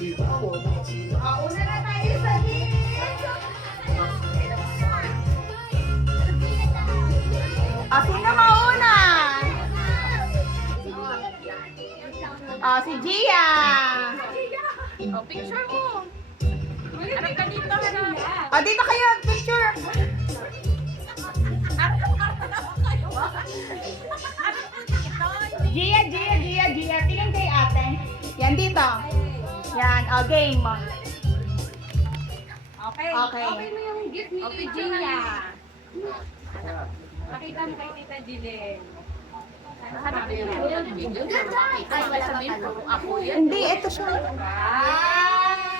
Una na tayo sa gift. Sino mauna? Si Gia. Picture mo. Harap ka dito. Dito kayo, picture. Gia. Tingin kay ate. Yan dito. Yan, game. Okay. Okay. Okay mo yung gift ni Gia. Pakita mo kay Tita Jilin. Harap ka dito. Ay, wala sabihin ko kung ako yan. Hindi, ito siya.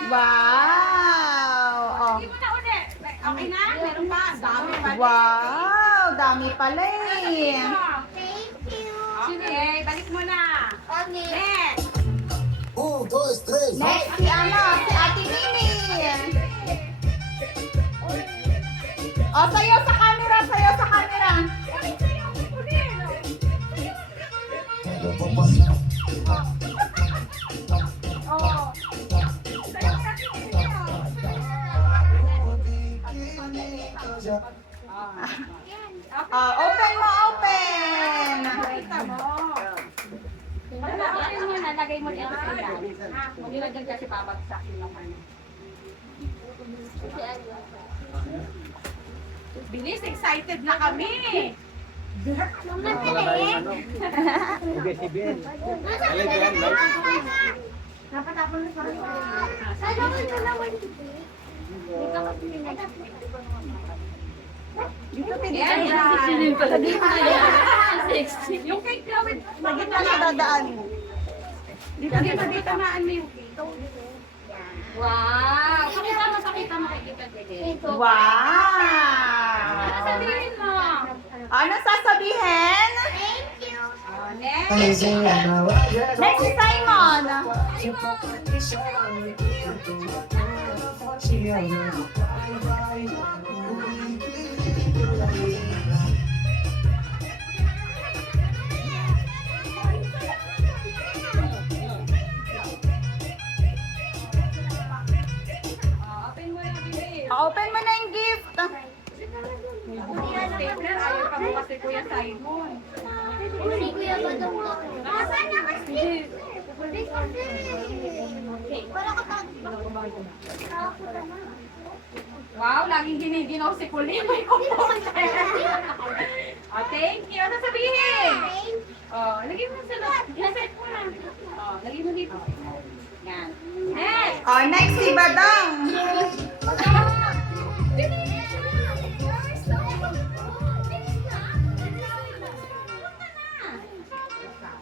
Wow. Hindi mo na ulit. Okay na? Meron pa? Dami pa. Wow, dami pala eh. Sige, balik mo na. Next. 1, 2, 3. Next, si Ate Mimi. Sayo sa camera. Open mo. Pakita mo. Wala, open mo na. Lagay mo dito sa yan. Huwag yung lagyan kasi babagsak yung ano. Bilis, excited na kami. Yan. Yung kay Chloe, Lagi na nadadaan. dito maan mo yung dito. Wow! Pakita mo kay Tita Jilin. Wow. Ano sabihin mo? Ano sasabihin? Next. Next, si Simon. Open mo na, bilis. Open mo na yung gift. Stapler, ayaw pa mo kasi Kuya Simon. Wow, laging giniginaw si Kulin. May kumonte. Thank you. Ano sabihin? Lagay mo sa loob. Ginaset mo na. Lagay mo dito. Yan. Next. Next, si Badang.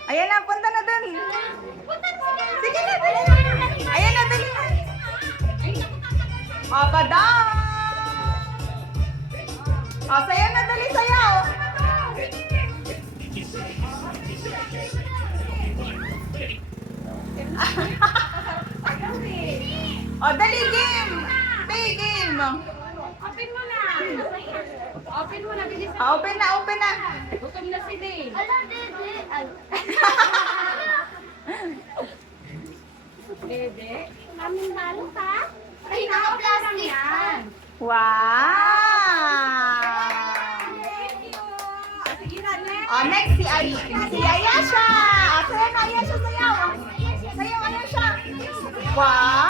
Ayan na, punta na dun. Sige na, dali. Ayan na, dali. Badang. Sayaw na, dali, sayaw. Dali, game. Play game. Open mo na. Open mo na, bilis. Open na. Gutom na si Dane. Bebe. Kaming lalo ka? Ay, naka-plastic yan. Wow. Thank you. Sige na, next. Next, si Ayasha. Sayaw na, Ayasha, sayaw. Sayaw, Ayasha. Wow.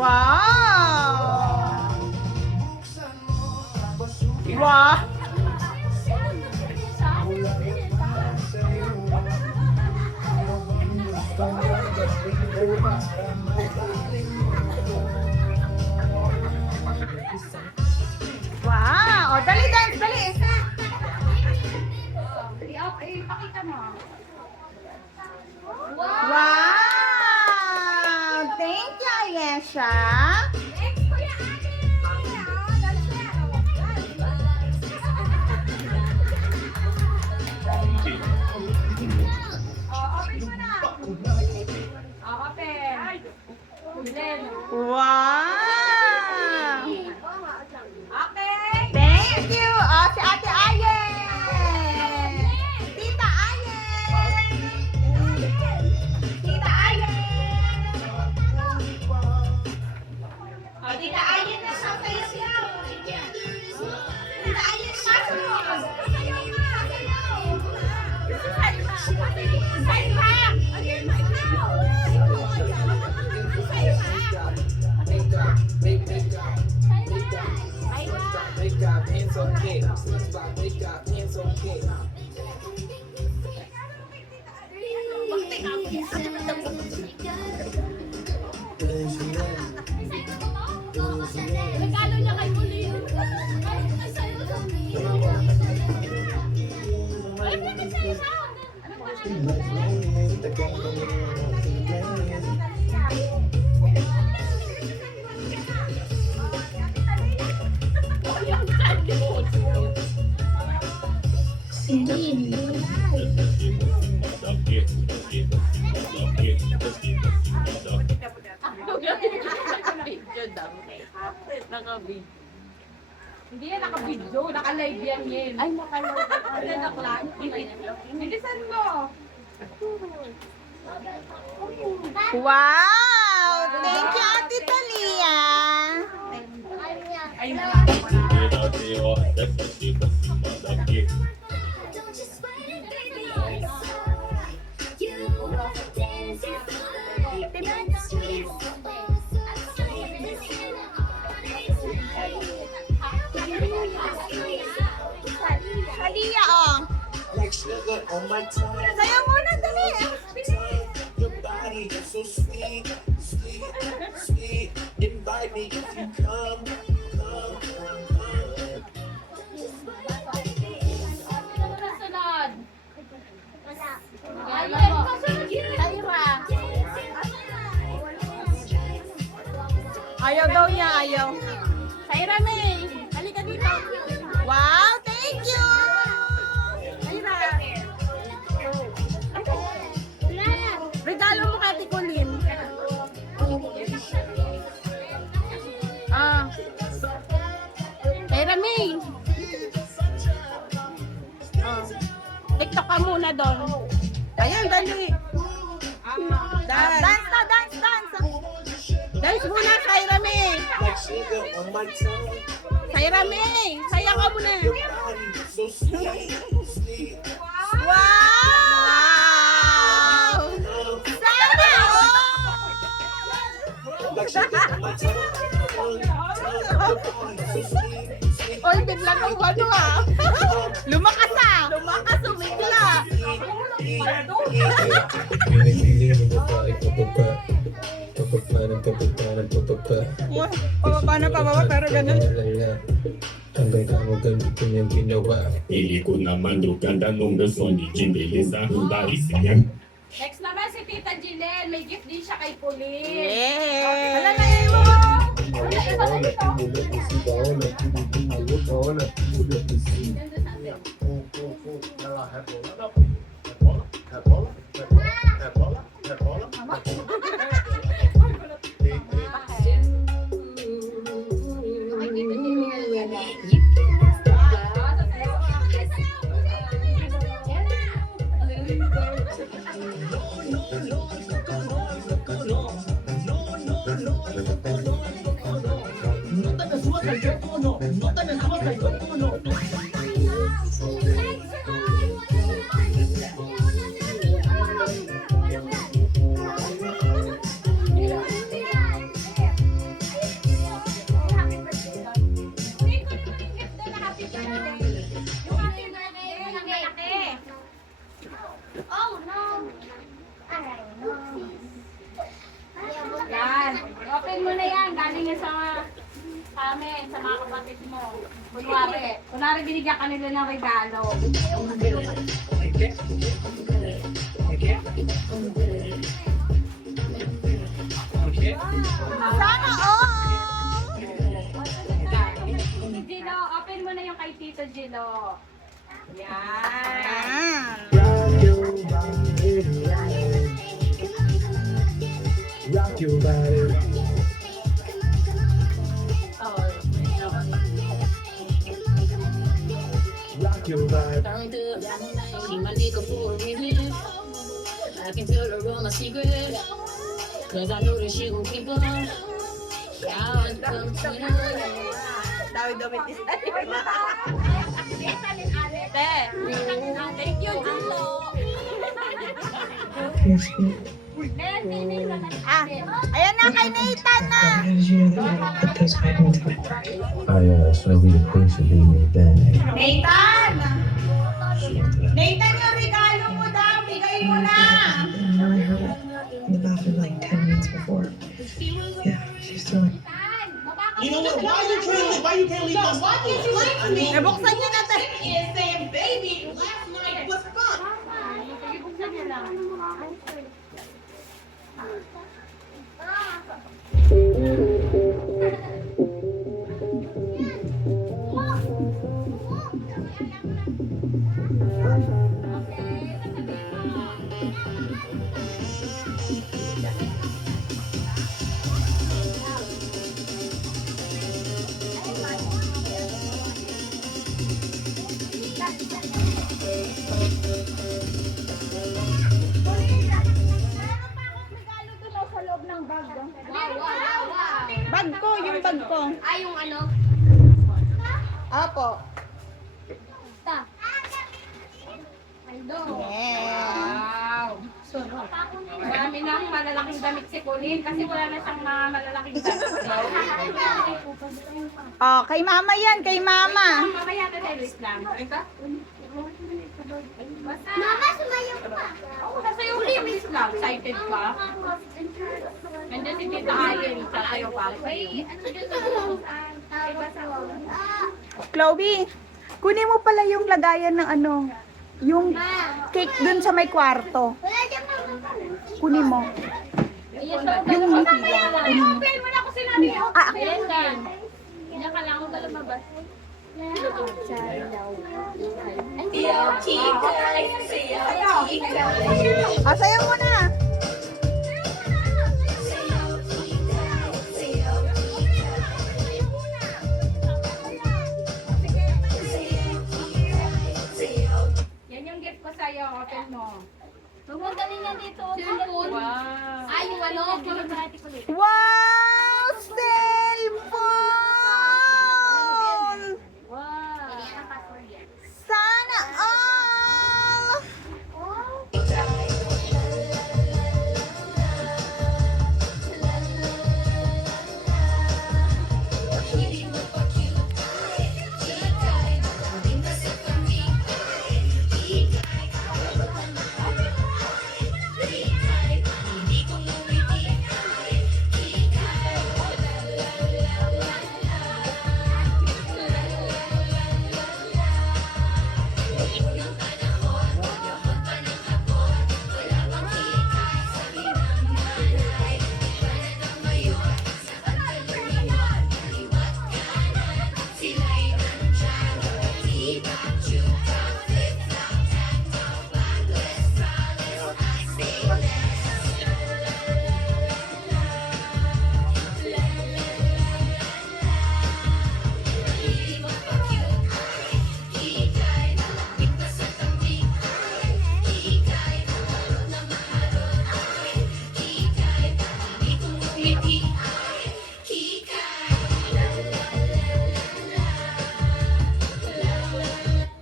Wow. Wow. Dali, dance, dali. Pakita mo. Wow. Thank you, Ayesha. Next, Kuya Ate. That's open mo na. Open. Then, Wow. okay. Thank you. Si Ate Ayen. Tita Ayen. Regalo niya kay Pauline. Ay, bakit sa isa? Anong pangalan mo? Video daw. Naka-video. Hindi yan naka-video. Naka-live yan yun. Ay, naka-live. Bilisan mo. Wow! Thank you, Ate Talia. Ay, naka-live. Talia, oh. Like sugar on my tongue. Sayo muna, dali. Your body is so sweet, sweet, sweet. Invite me if you come, come, come. Sunod. Ayun, Taira. Ayaw daw niya, ayaw. Taira, May. Halika dito. Wow, thank you. Taira. Regalo mo kay Ate Colleen. Ah. Taira, May. Ah. TikTok ka muna doon. Ayan, dali. Dance na, dance, dance. Dance muna, Taira, May. Like sugar on my tongue. Taira, May. Saya ka muna. Your body is so sweet, sweet. Wow! Sana all! Like sugar on my tongue. Your body is so sweet, sweet. Oy, bigla kang ano ah. Lumakas ah. Lumakas, umigla. Pababa na pababa, pero ganun. Hanggang kamo ganito niyang ginawa. Ili ko naman dugan tanong gusto ni Jimbili sa hundari siya. Next naman si Tita Jilel. May gift din siya kay Pauline. Yeah. Alam na yun mo. Yan. Open mo na yan. Galing yan sa amin, sa mga kapatid mo. Kunwari binigyan ka nila ng regalo. Sana all! Gino, open mo na yung kay Tito Gino. Yan. Rock your body. Rock your body. Turned up, keep my nigga for a reason. I can tell her all my secrets, cause I know that she gon' keep up. Y'all come to the Dawi-dawi Te, thank you, Julo. Ah, ayan na kay Nathan na. How did you know that? Because I don't think I saw the equation being made then. Nathan! Nathan, yung regalo mo daw. Bigay mo na. And I heard it in the bathroom like 10 minutes before. Yeah, she's still like, You know what? Why you can't leave my spot? Nabuksan niyo na tayo. Bag ko, yung bag ko. Ay, yung ano? Apo. Ta. Ando. Yeah. Wow! Marami nang malalaking damit si Colleen kasi wala na siyang mga malalaking damit. Oh, kay mama yan, kay mama. Mamaya na tayo lang. Mama, sumayo pa. Oo, nasa yung limits lang. Excited ka? Nandiyan si Tita Ayen. Sasayo pa. Ay, ano dito? Ay, basta Chloe, kunin mo pala yung lagayan ng ano, yung cake dun sa may kwarto. Wala dyan pa. Kunin mo. Yung Mamaya na. Open mo na ako sinabi niyo. Ah, Ayan lang. Diyan ka lang ako lumabas. sayaw mo na. Yan yung gift ko sa'yo. Open mo. Pumunta niya dito. Cellphone. Wow. Ay, yung ano? Wow! Cellphone! Wow. Sana all!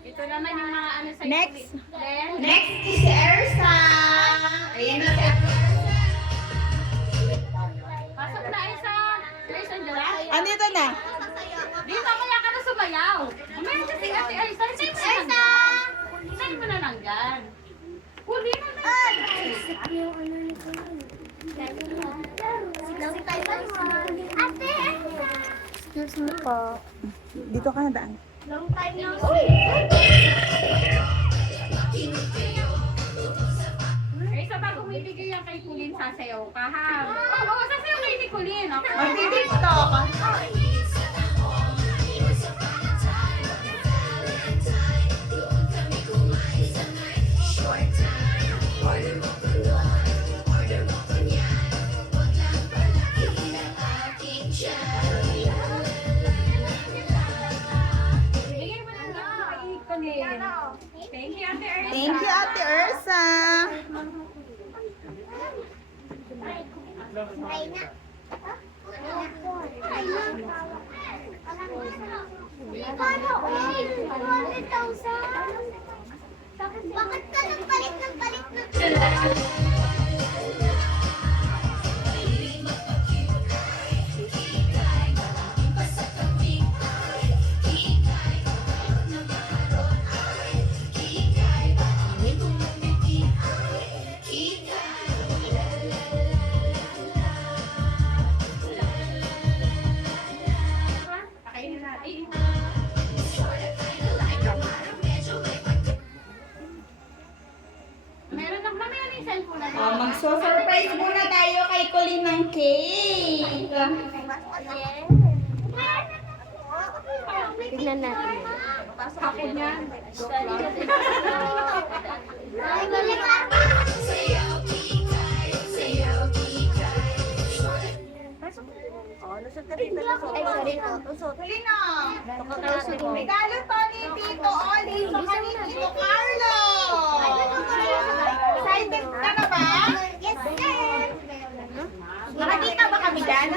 Ito naman yung mga ano sa'yo. Next. Then, Next is si Ersa. Ayan na si pasok na isa. Isa dyan. Andito na. Dito kaya ka na sumayaw. Meron kasi ate Elsa. Sign mo na lang dyan. Huli mo na. Ate, Excuse me po. Dito ka na daan. long time na. Isa ba kung ibigay yan kay Colleen, sasayaw ka ha? Oo, sasayaw kay ni Colleen. Okay? Mag-tiktok. Bigay mo na nga kay Colleen. Thank you, Ate Ersa. Thank you, Ate Ersa. Ay na. Paano? 200,000? Bakit ka nagpalit ng Magso-surprise muna tayo kay Colleen ng cake. Tignan natin. Ako niyan. Ay, sorry po. Colleen na. Regalo to ni Tito Oli sa ni Tito Carlo. Excited ka na ba? Yes, sir. Nakakita ba kami dyan?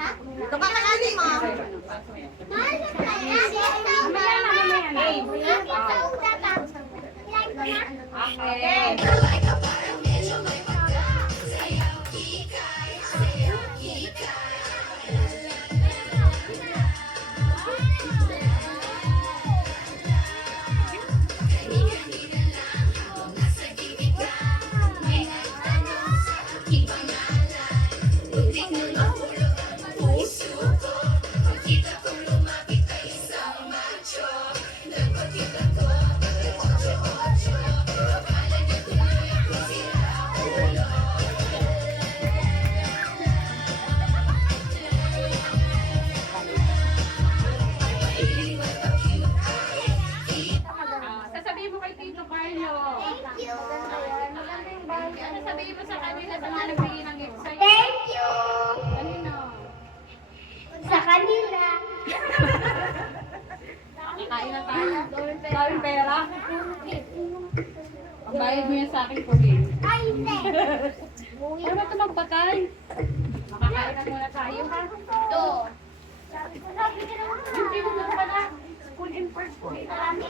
Ha? Ito ka kanali mo. Okay. Sasabihin mo kay Tito Carlo. Thank you. Magandang bahay. Ano sabihin mo sa kanila sa mga nagbigay ng gift sa'yo? Thank you. Kanino? Sa kanila. Kakain na tayo. Daming pera. Pagbayad mo yan sa akin, Pauline. Ay, hindi. Ano ba ito magpagay? Makakain na muna tayo, ha? Ito. Sabi ko na. Hindi mo na pala. School in first. Marami.